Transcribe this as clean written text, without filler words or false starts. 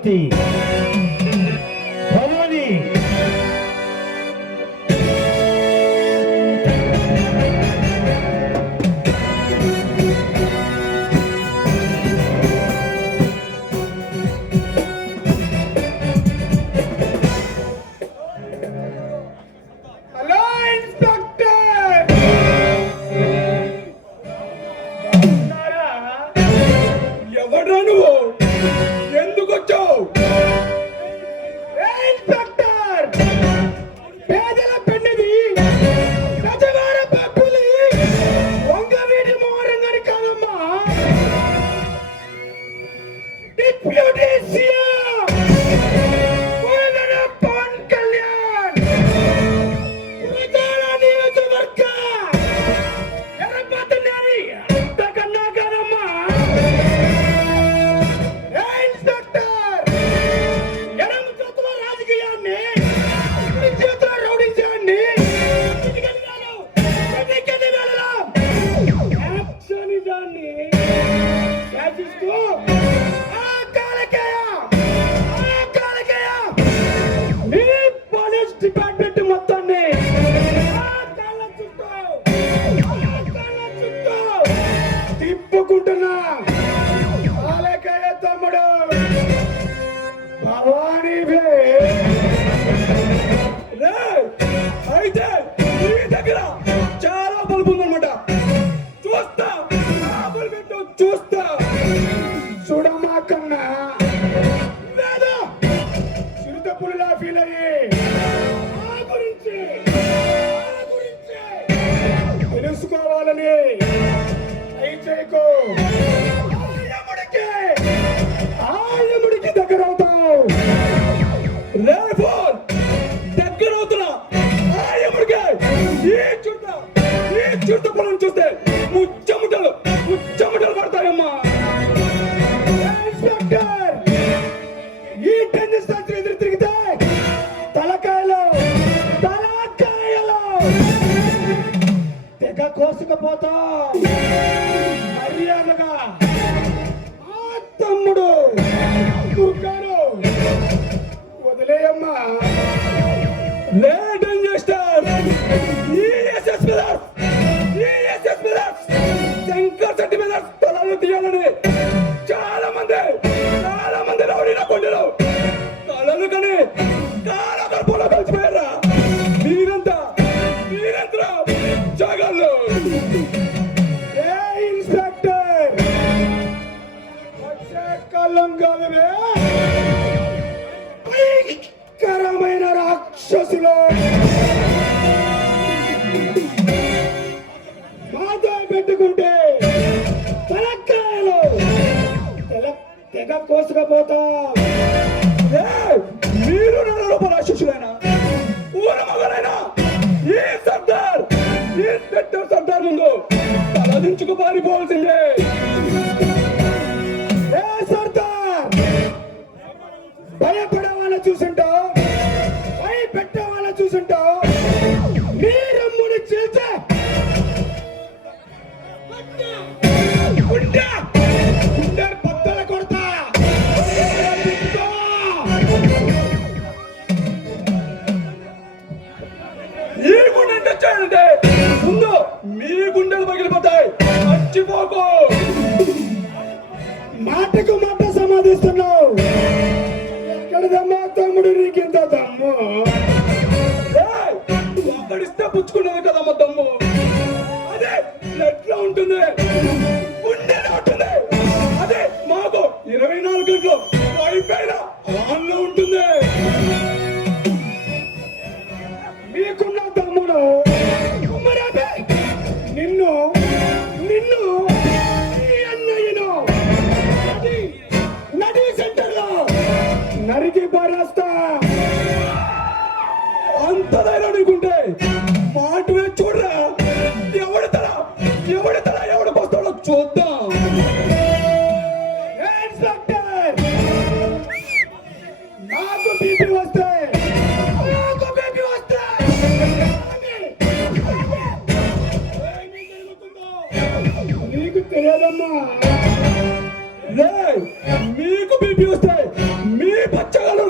చక్రవర్తి భవాని కోసుకపోతా మర్యాదగా ఆ తమ్ముడు దుర్గాను వదిలేయమ్మా. లేట్ ఏం చేస్తారు శంకర్ శెట్టి మీద స్థలాలు తీయాలని చాలా మంది రౌడీల కొండలు తలలు కానీ కాలగర్భంలో కలిసిపోయారా. మీరంతా జగన్లు ఇన్స్పెక్టర్ వచ్చే కళ్ళం కాదు భయంకరమైన రాక్షసులు మాతో పెట్టుకుంటే తలకాయలు తెగ కోసుకపోతా. మీరు 4 రూపాయల రాక్షసులైనా ఊర మగలైనా ఈ సర్దార్ సర్దార్ ముందు తలదించుకు పారిపోవాల్సిందే. సర్దార్ భయపడే వాళ్ళని చూసుంటావు, భయపెట్టే వాళ్ళని చూసుంటావు. మీరమ్ముని చేసే బద్దలు కొడతా. ఈ గుండె తెచ్చాడంటే ముందు మీ గుండెలు పగిలిపోతాయి. మర్చిపోకు. మాటకు మాట సమాధిస్తున్నావు. ఎక్కడదమ్మా తమ్ముడు నీకింత దమ్ము? ఒకడిస్తే పుచ్చుకున్నది కదమ్మా దమ్ము. అదే ఎట్లా ఉంటుంది? గుండెలో ఉంటుంది. అదే మాకు 24 గంటలు వైఫైలో ఆన్లో ఉంటుంది. మీకున్న దమ్మును నిన్ను అన్నయ్యను నడి సెంటర్ లో నరికి పారేస్తా. అంత ధైర్యం నీకుంటే మాటనే చూడరా. ఎవడి తల ఎవడికి వస్తాడో చూద్దాం. నాకు బీపీ వస్తే తెలియదమ్మా. మీకు బీపీ వస్తాయి. మీ బచ్చగాడు